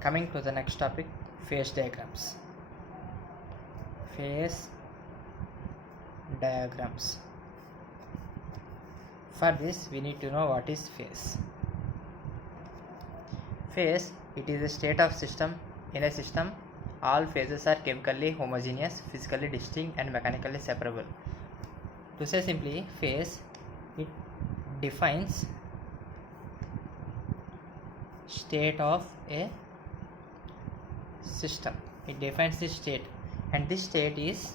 Coming to the next topic, phase diagrams. Phase diagrams. For this, we need to know what is phase. Phase, it is a state of system. In a system, all phases are chemically homogeneous, physically distinct, and mechanically separable. To say simply, phase, it defines state of a system. It defines the state, and this state is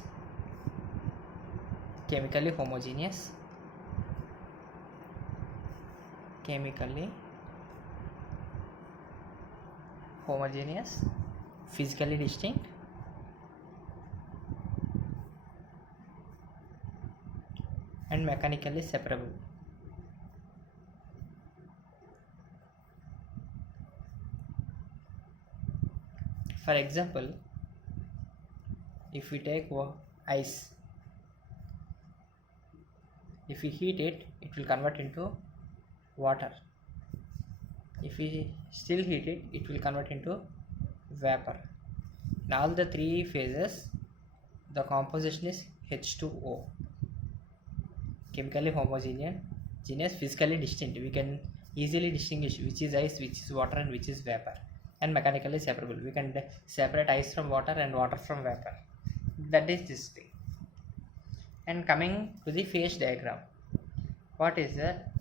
chemically homogeneous, physically distinct, and mechanically separable. For example, if we take ice, if we heat it, it will convert into water. If we still heat it, it will convert into vapor. In all the three phases, the composition is H2O. Chemically homogeneous, physically distinct. We can easily distinguish which is ice, which is water, and which is vapor. And mechanically separable. We can separate ice from water and water from vapor. That is this thing. And coming to the phase diagram. What is that?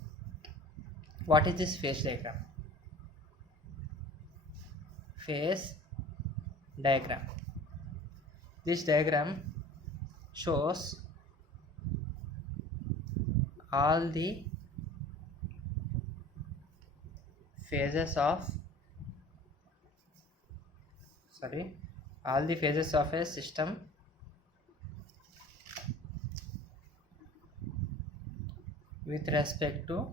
What is this phase diagram? Phase diagram. This diagram shows all the phases of a system with respect to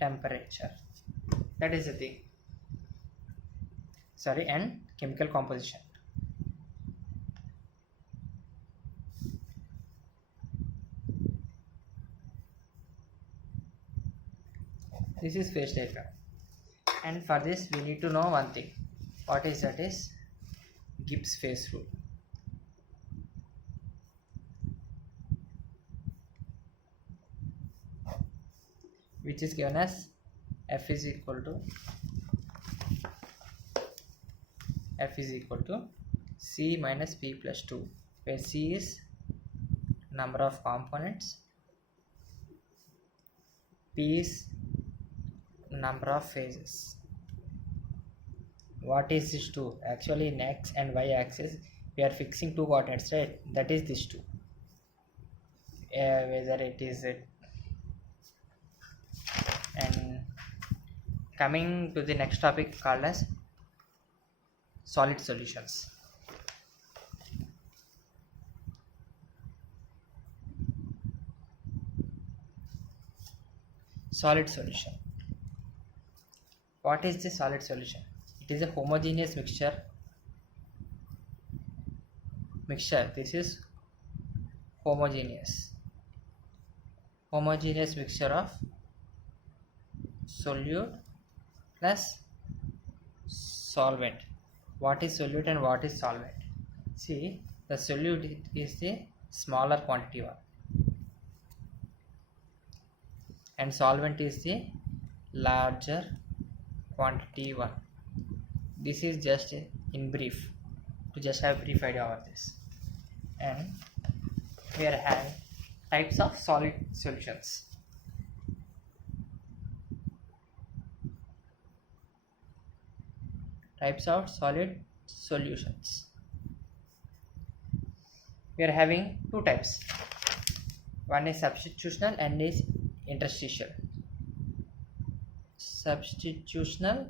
temperature. That is the thing. And chemical composition. This is phase diagram, and for this we need to know one thing. What is that? Is Gibbs phase rule. Which is given as F is equal to C minus P plus 2, where C is number of components, P is number of phases. What is this 2? Actually, in x and y axis we are fixing two coordinates, right? That is this 2. Whether it is it. And coming to the next topic called as solid solutions. Solid solution. What is the solid solution? It is a homogeneous mixture. This is homogeneous mixture of solute plus solvent. What is solute and what is solvent? See, the solute is the smaller quantity one, and solvent is the larger quantity one. This is just in brief, to just have a brief idea of this. And we are having types of solid solutions. Types of solid solutions. We are having two types. One is substitutional and is interstitial. Substitutional,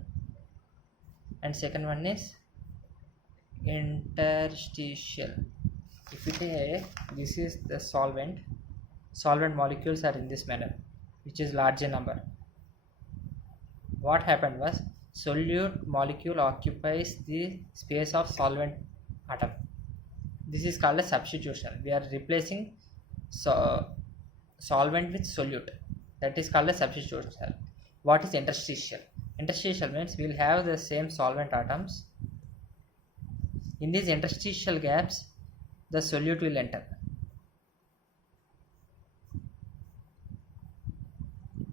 and second one is interstitial. If you take, this is the solvent molecules are in this manner, which is larger number. What happened was, solute molecule occupies the space of solvent atom. This is called a substitution. We are replacing solvent with solute. That is called a substitution. What is interstitial? Interstitial means we will have the same solvent atoms. In these interstitial gaps, the solute will enter.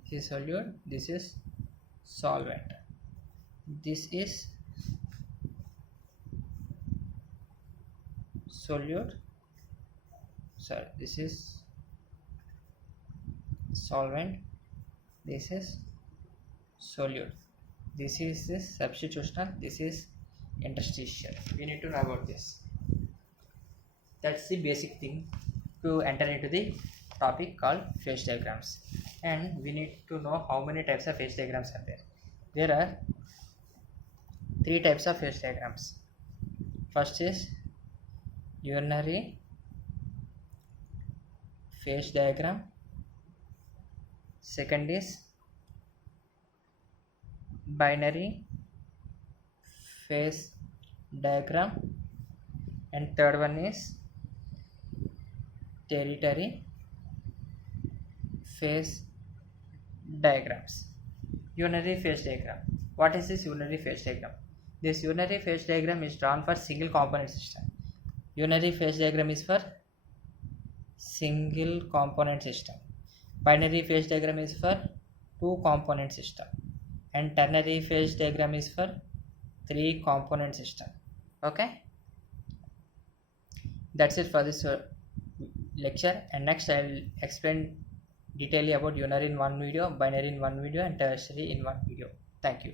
This is solute, this is solvent. This is solute. Sorry, this is solvent. This is solute. This is substitutional. This is interstitial. We need to know about this. That's the basic thing to enter into the topic called phase diagrams. And we need to know how many types of phase diagrams are there. There are 3 types of phase diagrams. First is unary phase diagram. Second is binary phase diagram, and third one is tertiary phase diagrams. Unary phase diagram. What is this unary phase diagram? This unary phase diagram is drawn for single component system. Unary phase diagram is for single component system. Binary phase diagram is for 2 component system, and ternary phase diagram is for 3 component system. Okay, that's it for this lecture, and next I will explain detailedly about unary in one video, binary in one video, and tertiary in one video. Thank you.